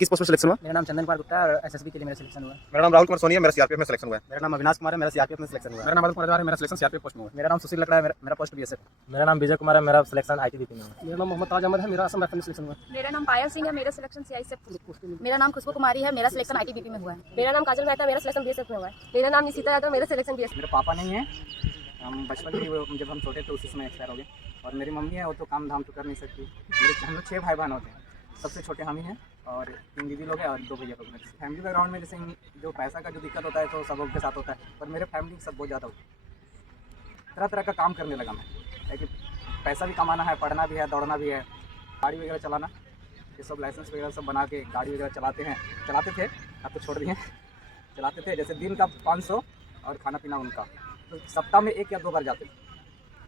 किस पोस्ट में सिलेक्शन हुआ? मेरा नाम चंदन कुमार गुप्ता है और एसएसबी के लिए मेरा सिलेक्शन हुआ है। मेरा नाम राहुल कुमार सोनी है, मेरा सीआरपीएफ में सिलेक्शन हुआ है। मेरा नाम अविनाश कुमार है, मेरा सीआरपीएफ में सिलेक्शन हुआ है। मेरा नाम आदम कुमार है, मेरा सिलेक्शन सीआरपीएफ पोस्ट में हुआ है। मेरा नाम सुशील लकड़ा है, मेरा पोस्ट बीएसएफ। मेरा नाम विजय कुमार है, मेरा सिलेक्शन आईटीबीपी में हुआ है। मेरा नाम मोहम्मद ताज अहमद है, मेरा असम राइफल में सिलेक्शन हुआ है। मेरा नाम पायल सिंह है, मेरा सिलेक्शन सीआईएसएफ। मेरा नाम खुशबू कुमारी है, मेरा सिलेक्शन आईटीबीपी में हुआ है। मेरा नाम काजल मेहता, मेरा सिलेक्शन बीएसएफ में हुआ है। मेरा नाम निशिता यादव, मेरा सिलेक्शन बीएसएफ। मेरे पापा नहीं है, हम बचपन में जब हम छोटे थे उसी समय एक्सपायर हो गए। और मेरी मम्मी है, वो तो काम धाम तो कर नहीं सकती। हम लोग 6 भाई बहन होते हैं, सबसे छोटे हम ही हैं और 3 दीदी लोग हैं और 2 भैया लोग हैं। फैमिली बैकग्राउंड में जैसे जो पैसा का जो दिक्कत होता है तो सब लोग के साथ होता है, पर मेरे फैमिली के साथ बहुत ज़्यादा होता है। तरह तरह का काम करने लगा मैं, लेकिन पैसा भी कमाना है, पढ़ना भी है, दौड़ना भी है, गाड़ी वगैरह चलाना, ये सब लाइसेंस वगैरह सब बना के गाड़ी वगैरह चलाते थे। अब तो छोड़ दिए। चलाते थे जैसे दिन का 500 और खाना पीना उनका, तो सप्ताह में 1 या 2 बार जाते थे,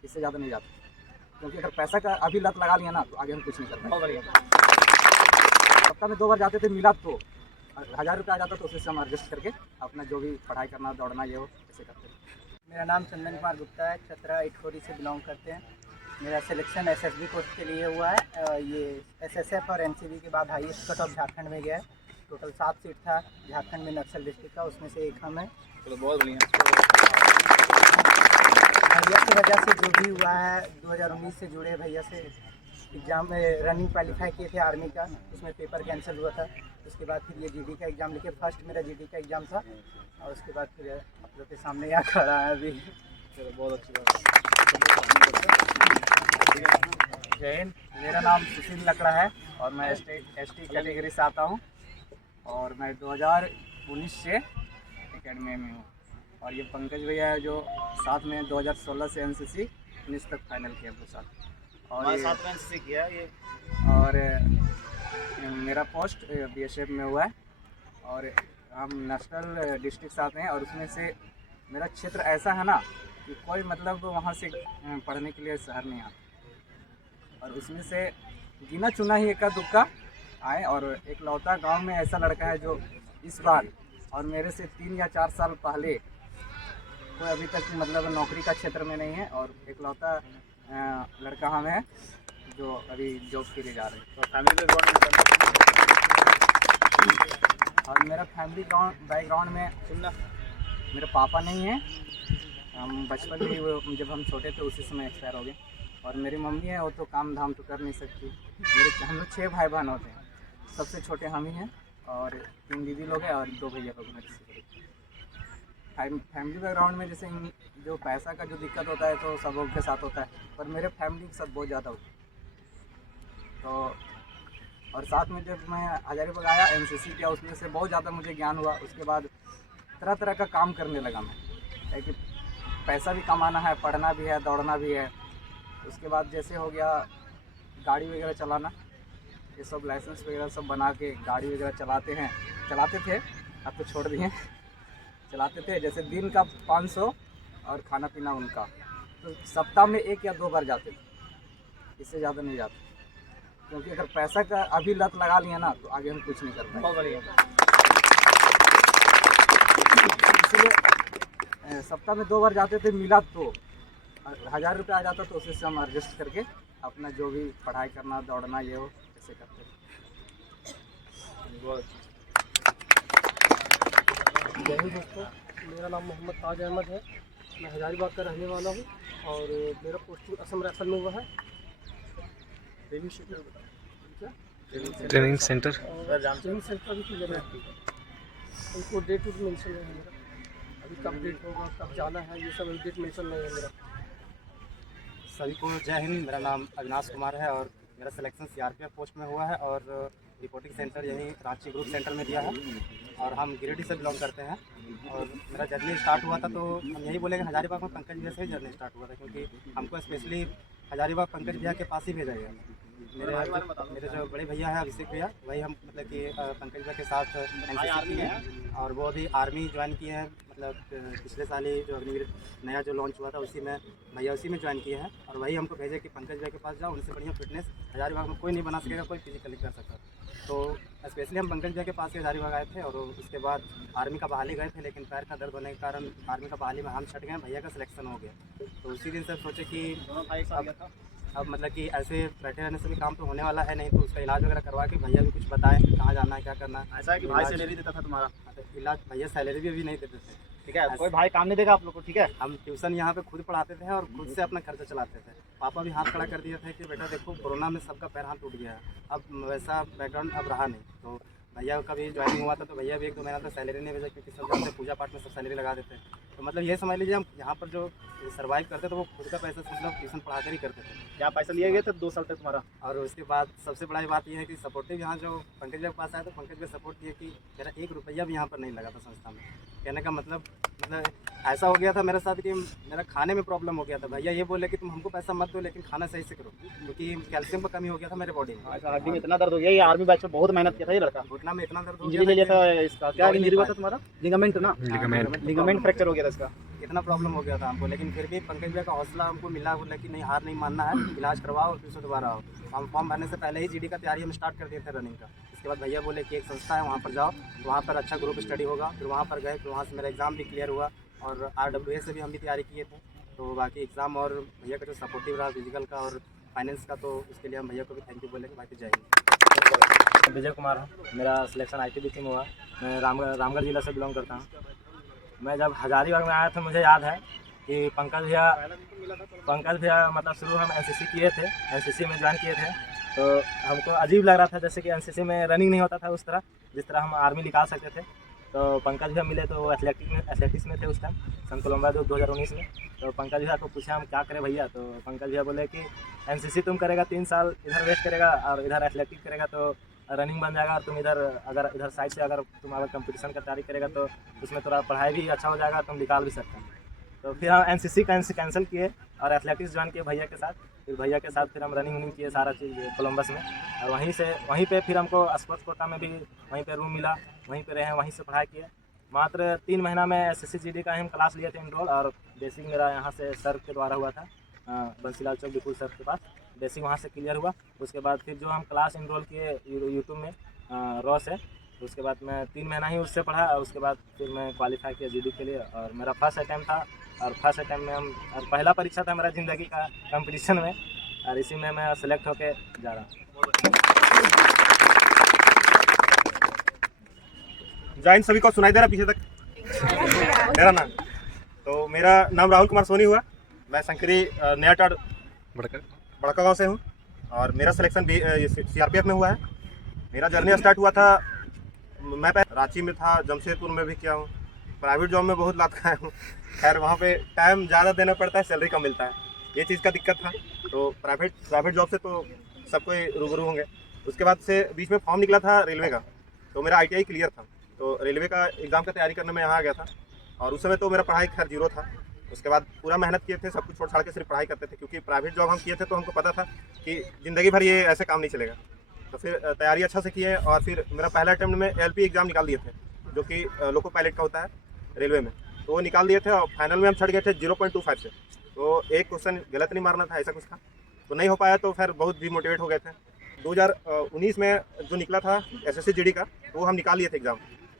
इससे ज़्यादा नहीं जाते। क्योंकि अगर पैसा का अभी लत लगा लिया ना तो आगे हम कुछ नहीं कर पाएंगे। सप्ताह में 2 बार जाते थे, मिला तो 1000 रुपये आ जाता तो उससे हम एडजस्ट करके अपना जो भी पढ़ाई करना, दौड़ना, ये हो ऐसे करते थे। मेरा नाम चंदन कुमार गुप्ता है, चतरा इटखोरी से बिलोंग करते हैं। मेरा सिलेक्शन एसएसबी पोस्ट के लिए हुआ है। ये एसएसएफ और एनसीबी के बाद हाईएस्ट कट ऑफ झारखंड में गया है। टोटल 7 सीट था झारखंड में नक्सल डिस्ट्रिक्ट का, उसमें से एक हम है। चलो बहुत बढ़िया। भैया की वजह से जो भी हुआ है, 2019 से जुड़े भैया से एग्ज़ाम में रनिंग क्वालिफाई किए थे आर्मी का, उसमें पेपर कैंसिल हुआ था। उसके बाद फिर ये जीडी का एग्ज़ाम लिखे, फर्स्ट मेरा जीडी का एग्ज़ाम था और उसके बाद फिर आप लोग के सामने यहाँ खड़ा है अभी। चलो बहुत अच्छी बात। जय हिंद, मेरा नाम सुशील लकड़ा है और मैं एसटी कैटेगरी से आता हूँ और मैं 2019 से एकेडमी में हूँ। और ये पंकज भैया है जो साथ में 2016 से एनसीसी 19 तक फाइनल किया वो साथ। और साथ में एनसीसी किया ये। और मेरा पोस्ट बीएसएफ में हुआ है और हम नेशनल डिस्ट्रिक्ट से आते हैं। और उसमें से मेरा क्षेत्र ऐसा है ना कि कोई मतलब वहाँ से पढ़ने के लिए शहर नहीं आता, और उसमें से गिना चुना ही एका दुक्का आए। और एक लौता गांव में ऐसा लड़का है जो इस बार और मेरे से 3 या 4 साल पहले कोई अभी तक मतलब नौकरी का क्षेत्र में नहीं है, और एक लौता लड़का हम है जो अभी जॉब के लिए जा रहे हैं। तो फैमिली और मेरा फैमिली बैकग्राउंड में सुनना, मेरे पापा नहीं है, हम बचपन में जब हम छोटे थे उसी समय एक्सपायर हो गए। और मेरी मम्मी है, वो तो काम धाम तो कर नहीं सकती। हम लोग 6 भाई बहन होते हैं, सबसे छोटे हम ही हैं और 3 दीदी लोग हैं और 2 भैया लोग हैं। फैमिली बैकग्राउंड में जैसे जो पैसा का जो दिक्कत होता है तो सब लोग के साथ होता है, पर मेरे फैमिली के साथ बहुत ज़्यादा होता है। तो और साथ में जब मैं हजारीबाग आया, एनसीसी किया, उसमें से बहुत ज़्यादा मुझे ज्ञान हुआ। उसके बाद तरह तरह का काम करने लगा मैं, लेकिन पैसा भी कमाना है, पढ़ना भी है, दौड़ना भी है। उसके बाद जैसे हो गया गाड़ी वगैरह चलाना, ये सब लाइसेंस वगैरह सब बना के गाड़ी वगैरह चलाते थे। अब तो छोड़ दिए। चलाते थे जैसे दिन का 500 और खाना पीना उनका, तो सप्ताह में 1 या 2 बार जाते थे, इससे ज़्यादा नहीं जाते। क्योंकि अगर पैसा का अभी लत लगा लिया ना तो आगे हम कुछ नहीं कर पाएंगे। इसलिए सप्ताह में 2 बार जाते थे, मिला तो 1000 रुपये आ जाता तो उससे हम एडजस्ट करके अपना जो भी पढ़ाई करना, दौड़ना, ये हो ऐसे करते थे। जय हिंद दोस्तों, मेरा नाम मोहम्मद ताज अहमद है, मैं हजारीबाग का रहने वाला हूँ और मेरा पोस्टिंग असम राइफल में हुआ है। ट्रेनिंग सेंटर और ट्रेनिंग सेंटर भी क्लियर है, उनको डेट भी मेंशन नहीं है मेरा। अभी कब डेट होगा, कब जाना है, ये सब अभी डेट मेंशन नहीं है मेरा। सभी को जय हिंद, मेरा नाम अविनाश कुमार है और मेरा सिलेक्शन सीआरपीएफ पोस्ट में हुआ है और रिपोर्टिंग सेंटर यहीं रांची ग्रुप सेंटर में दिया है और हम गिरिडीह से बिलोंग करते हैं। और मेरा जर्नी स्टार्ट हुआ था तो हम यही बोलेंगे हजारीबाग में पंकज भैया से ही जर्नी स्टार्ट हुआ था, क्योंकि हमको स्पेशली हजारीबाग पंकज भैया के पास ही भेजा गया। मेरे जो बड़े भैया हैं अभिषेक भैया, वही हम मतलब कि पंकज भैया के साथ एनसीसी किए और वो अभी आर्मी ज्वाइन किए हैं। मतलब पिछले साल ही जो अग्निवीर नया जो लॉन्च हुआ था उसी में भैया उसी में ज्वाइन किए हैं और वही हमको भेजे कि पंकज भैया के पास जाओ, उनसे बढ़िया फिटनेस हजारीबाग में कोई नहीं बना सकेगा, कोई फिजिकली कर सकता। तो स्पेशली हम पंकज भैया के पास ही हजारीबाग आए थे और उसके बाद आर्मी का बहाली गए थे, लेकिन पैर का दर्द होने के कारण आर्मी का बहाली में हम छट गए, भैया का सिलेक्शन हो गया। तो उसी दिन से सोचे कि अब मतलब कि ऐसे बैठे रहने से भी काम तो होने वाला है नहीं, तो उसका इलाज वगैरह करवा के भैया भी कुछ बताएं कहाँ जाना है क्या करना है। ऐसा है कि भाई सैलरी देता था तुम्हारा, तो इलाज भैया सैलरी भी अभी नहीं देते थे। ठीक है, कोई भाई काम नहीं देगा आप लोग को, ठीक है। हम ट्यूशन यहाँ पे खुद पढ़ाते थे और खुद से अपना खर्चा चलाते थे। पापा भी हाथ खड़ा कर दिए थे कि बेटा देखो कोरोना में सबका पैर हाथ टूट गया है, अब वैसा बैकग्राउंड अब रहा नहीं। तो भैया का भी ज्वाइनिंग हुआ था तो भैया भी 1-2 महीना तक सैलरी नहीं भेजा, क्योंकि सब जानते पूजा पाठ में सब सैलरी लगा देते हैं। तो मतलब ये समझ लीजिए हम यहाँ पर जो सर्वाइव करते थे वो खुद का पैसा से मतलब ट्यूशन पढ़ा कर ही करते थे। क्या पैसा लिए गए थे 2 साल तक तुम्हारा? और उसके बाद सबसे बड़ा बात यह है कि सपोर्टिव यहाँ जो पंकज भैया के पास आया तो पंकज भैया सपोर्ट किए कि मेरा 1 रुपया भी यहाँ पर नहीं लगा था संस्था में। कहने का मतलब ऐसा हो गया था मेरे साथ कि मेरा खाने में प्रॉब्लम हो गया था। भैया ये बोले कि तुम हमको पैसा मत दो लेकिन खाना सही से करो, क्योंकि कैल्शियम का कमी हो गया था मेरे बॉडी में। अच्छा, हड्डी में इतना दर्द हो गया, ये आर्मी बैच में बहुत मेहनत किया था ये लड़का। घुटना में इतना दर्द हो इंजरी ले लिया था इसका, क्या इंजरी हुआ था तुम्हारा? लिगामेंट ना, लिगामेंट फ्रैक्चर हो गया था इसका। इतना प्रॉब्लम हो गया था हमको, लेकिन फिर भी पंकज भैया का हौसला हमको मिला, बोला कि नहीं हार नहीं मानना है, इलाज करवाओ फिर से दोबारा आओ। हम फॉर्म भरने से पहले ही जीडी का तैयारी हम स्टार्ट कर दिए थे रनिंग का। इसके बाद भैया बोले कि एक संस्था है वहाँ पर जाओ, वहाँ पर अच्छा ग्रुप स्टडी होगा। फिर वहाँ पर गए, फिर वहाँ से मेरा एग्ज़ाम भी क्लियर हुआ और RWA से भी हम भी तैयारी किए थे। तो बाकी एग्ज़ाम और भैया का जो सपोर्टिव रहा फिजिकल का और फाइनेंस का, तो उसके लिए हम भैया को भी थैंक यू बोलेंगे। बाकी जय हिंद। विजय कुमार हूँ, मेरा सिलेक्शन ITBP में हुआ। मैं रामगढ़ ज़िला से बिलोंग करता हूँ। मैं जब हजारीबाग में आया था मुझे याद है कि पंकज भैया मतलब शुरू हम NCC किए थे, NCC में ज्वाइन किए थे। तो हमको अजीब लग रहा था जैसे कि NCC में रनिंग नहीं होता था उस तरह जिस तरह हम आर्मी निकाल सकते थे। तो पंकज भैया मिले तो वो एथलेटिक्स में थे उस टाइम, सन कोलंबा 2019 में। तो पंकज भैया को पूछा हम क्या करें भैया, तो पंकज भैया बोले कि NCC तुम करेगा 3 साल इधर वेस्ट करेगा और इधर एथलेटिक्स करेगा तो रनिंग बन जाएगा, और तुम इधर साइड से अगर तुम कंपटीशन का तैयारी करेगा तो उसमें थोड़ा पढ़ाई भी अच्छा हो जाएगा, तुम निकाल भी सकते हैं। तो फिर हम NCC कैंसिल किए और एथलेटिक्स ज्वाइन किए भैया के साथ। फिर भैया के साथ फिर हम रनिंग किए सारा चीज़ कोलंबस में, और वहीं पे फिर हमको स्पोर्ट्स कोटा में भी वहीं पे रूम मिला, वहीं पे रहे, वहीं से पढ़ाई किए। मात्र 3 महीना में SSC GD का हम क्लास लिए थे इनरोल, और बेसिक मेरा यहाँ से सर के द्वारा हुआ था, बंसीलाल चौक विपुल सर के पास। बेसिक वहाँ से क्लियर हुआ। उसके बाद फिर जो हम क्लास इनरोल किए यूट्यूब में रॉ से, तो उसके बाद मैं 3 महीना ही उससे पढ़ा, और उसके बाद फिर मैं क्वालिफाई किया GD के लिए। और मेरा फर्स्ट अटैम्प्ट था, और फर्स्ट अटैम्प्ट में और पहला परीक्षा था मेरा ज़िंदगी का कंपटीशन में, और इसी में मैं सेलेक्ट होके जा रहा हूँ। जॉइन सभी को सुनाई दे रहा पीछे तक मेरा नाम? तो मेरा नाम राहुल कुमार सोनी हुआ। मैं शंकरी नयाटाड़ बड़का गांव से हूँ, और मेरा सिलेक्शन CRPF में हुआ है। मेरा जर्नी स्टार्ट हुआ था, मैं रांची में था, जमशेदपुर में भी किया हूँ, प्राइवेट जॉब में बहुत लात खाया हूँ। खैर वहाँ पे टाइम ज़्यादा देना पड़ता है, सैलरी कम मिलता है, ये चीज़ का दिक्कत था। तो प्राइवेट जॉब से तो सबको रूबरू होंगे। उसके बाद से बीच में फॉर्म निकला था रेलवे का, तो मेरा ITI क्लियर था, तो रेलवे का एग्ज़ाम का तैयारी करने में यहाँ आ गया था। और उस समय तो मेरा पढ़ाई खैर 0 था। उसके बाद पूरा मेहनत किए थे, सब कुछ छोड़ छाड़ के सिर्फ पढ़ाई करते थे, क्योंकि प्राइवेट जॉब हम किए थे तो हमको पता था कि ज़िंदगी भर ये ऐसे काम नहीं चलेगा। तो फिर तैयारी अच्छा से किए, और फिर मेरा पहला अटेम्प्ट में LP एग्ज़ाम निकाल दिए थे, जो कि लोको पायलट का होता है रेलवे में, तो वो निकाल दिए थे। और फाइनल में हम छट गए थे 0.25 से। तो एक क्वेश्चन गलत नहीं मारना था, ऐसा कुछ था, तो नहीं हो पाया। तो फिर बहुत डिमोटिवेट हो गए थे। 2019 में जो निकला था SSC GD का, तो वो हम निकाल लिए थे एग्ज़ाम,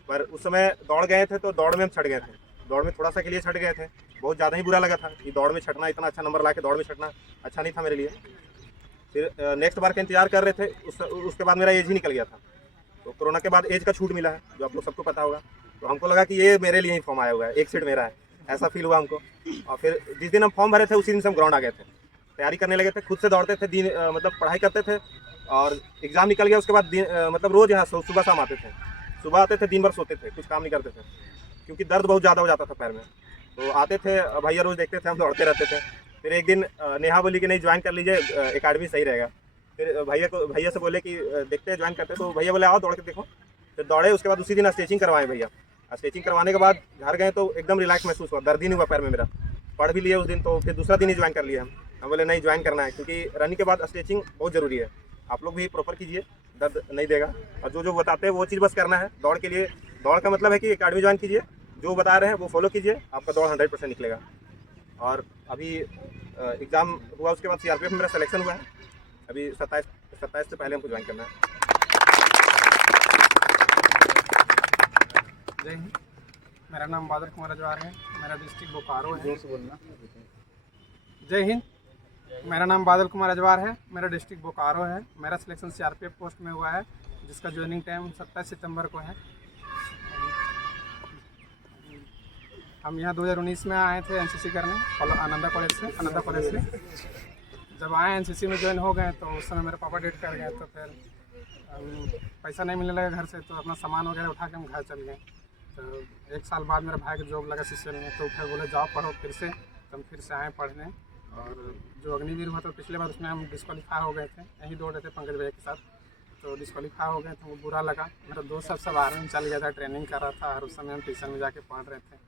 पर उस समय दौड़ गए थे, तो दौड़ में हम छट गए थे। दौड़ में थोड़ा सा के लिए छट गए थे, बहुत ज़्यादा ही बुरा लगा था कि दौड़ में छटना, इतना अच्छा नंबर ला के दौड़ में छटना अच्छा नहीं था मेरे लिए। फिर नेक्स्ट बार का इंतजार कर रहे थे, उसके बाद मेरा एज ही निकल गया था। तो कोरोना के बाद एज का छूट मिला है, जो आप लोग सबको पता होगा। तो हमको लगा कि ये मेरे लिए ही फॉर्म आया हुआ है, एक सीट मेरा है, ऐसा फील हुआ हमको। और फिर जिस दिन हम फॉर्म भरे थे उसी दिन से हम ग्राउंड आ गए थे, तैयारी करने लगे थे, खुद से दौड़ते थे, मतलब पढ़ाई करते थे। और एग्ज़ाम निकल गया, उसके बाद मतलब रोज़ यहाँ सुबह शाम आते थे, सुबह आते थे, दिन भर सोते थे, कुछ काम नहीं करते थे, क्योंकि दर्द बहुत ज़्यादा हो जाता था पैर में। तो आते थे, भैया रोज़ देखते थे हम दौड़ते रहते थे। फिर एक दिन नेहा बोली कि नहीं ज्वाइन कर लीजिए, एकेडमी सही रहेगा। फिर भैया से बोले कि देखते हैं ज्वाइन करते, तो भैया बोले आओ दौड़ के देखो। फिर दौड़े, उसके बाद उसी दिन स्ट्रेचिंग करवाएं भैया। स्ट्रेचिंग करवाने के बाद घर गए तो एकदम रिलैक्स महसूस हुआ, दर्द ही नहीं हुआ पैर में मेरा। पढ़ भी लिए उस दिन, तो फिर दूसरा दिन ही ज्वाइन कर लिया हम बोले नहीं ज्वाइन करना है, क्योंकि रनिंग के बाद स्ट्रेचिंग बहुत ज़रूरी है। आप लोग भी प्रॉपर कीजिए, दर्द नहीं देगा, और जो बताते हैं वो चीज़ बस करना है। दौड़ के लिए, दौड़ का मतलब है कि एकेडमी ज्वाइन कीजिए, जो बता रहे हैं वो फॉलो कीजिए, आपका दौड़ 100% निकलेगा। और अभी एग्ज़ाम हुआ, उसके बाद CRPF में मेरा सिलेक्शन हुआ है। अभी 27 से पहले हमको ज्वाइन करना है। जय हिंद, मेरा नाम बादल कुमार अजवार है, मेरा डिस्ट्रिक्ट बोकारो है। जोर से बोलना। जय हिंद। मेरा नाम बादल कुमार अजवार है, मेरा डिस्ट्रिक्ट बोकारो है। मेरा सिलेक्शन सीआरपीएफ पोस्ट में हुआ है, जिसका ज्वाइनिंग टाइम 27 सितंबर को है। हम यहाँ 2019 में आए थे एनसीसी करने आनंदा कॉलेज से। जब आए एनसीसी में ज्वाइन हो गए तो उस समय मेरे पापा डेट कर गए, तो फिर पैसा नहीं मिलने लगा घर से, तो अपना सामान वगैरह उठा के हम घर चल गए। तो 1 साल बाद मेरा भाई का जॉब लगा सीसीएल में, तो फिर बोले जाओ पढ़ो फिर से। तो हम फिर से आए पढ़ने। और जो अग्निवीर हुआ तो पिछले बार उसमें हम डिस्क्वालीफाई हो गए थे, यहीं दौड़ रहे थे पंकज भैया के साथ, तो डिस्क्वालीफाई हो गए थे। वो बुरा लगा। मेरा दोस्त सब आर्मी में चल गया था, ट्रेनिंग कर रहा था, और उस समय हम ट्यूशन में जाके पढ़ रहे थे।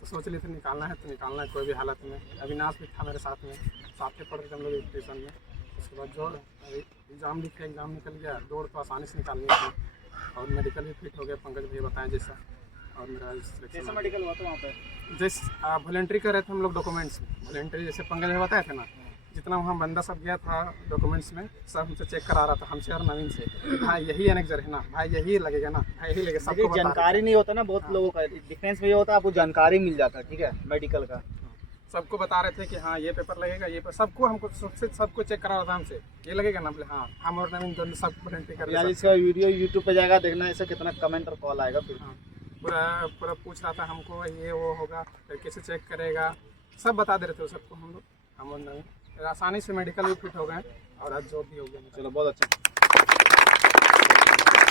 तो सोच लिए थे निकालना है तो निकालना है कोई भी हालत में। अविनाश भी था मेरे साथ में, साथ में पढ़ रहे थे हम लोग एक ट्यूशन में। उसके बाद जो एग्ज़ाम लिखे, एग्ज़ाम निकल गया, दौड़ तो आसानी से निकालनी थी, और मेडिकल भी फिट हो गया पंकज भैया बताएं जैसा। और मेरा कैसा मेडिकल हुआ था वहाँ पे? जैसे वॉलेंट्री कर रहे थे हम लोग डॉक्यूमेंट्स में, वॉलेंट्री जैसे पंकज भैया बताए थे ना, जितना वहाँ बंदा सब गया था डॉक्यूमेंट्स में, सब हमसे चेक करा रहा था, हमसे और नवीन से, भाई यही एनेक्जर है ना, भाई यही लगेगा ना, भाई यही लगेगा। सबको जानकारी नहीं होता ना बहुत लोगों का, डिफेंस में ये होता है आपको जानकारी मिल जाता है, ठीक है, मेडिकल का। सबको बता रहे थे कि हाँ ये पेपर लगेगा, ये पेपर, सबको हमको सबको चेक करा रहा था हमसे, ये लगेगा ना, बोले हाँ। हम और नवीन दोनों सब वॉलेंट्री कर रहे थे। इसका वीडियो यूट्यूब पे जाएगा, देखना ऐसा कितना कमेंट और कॉल आएगा। फिर हाँ, पूरा पूछ रहा था हमको, ये वो होगा, फिर कैसे चेक करेगा, सब बता दे रहे थे सबको हम लोग। हम और नवीन आसानी से मेडिकल भी फिट हो गए, और आज जॉब भी हो गया। चलो बहुत अच्छा।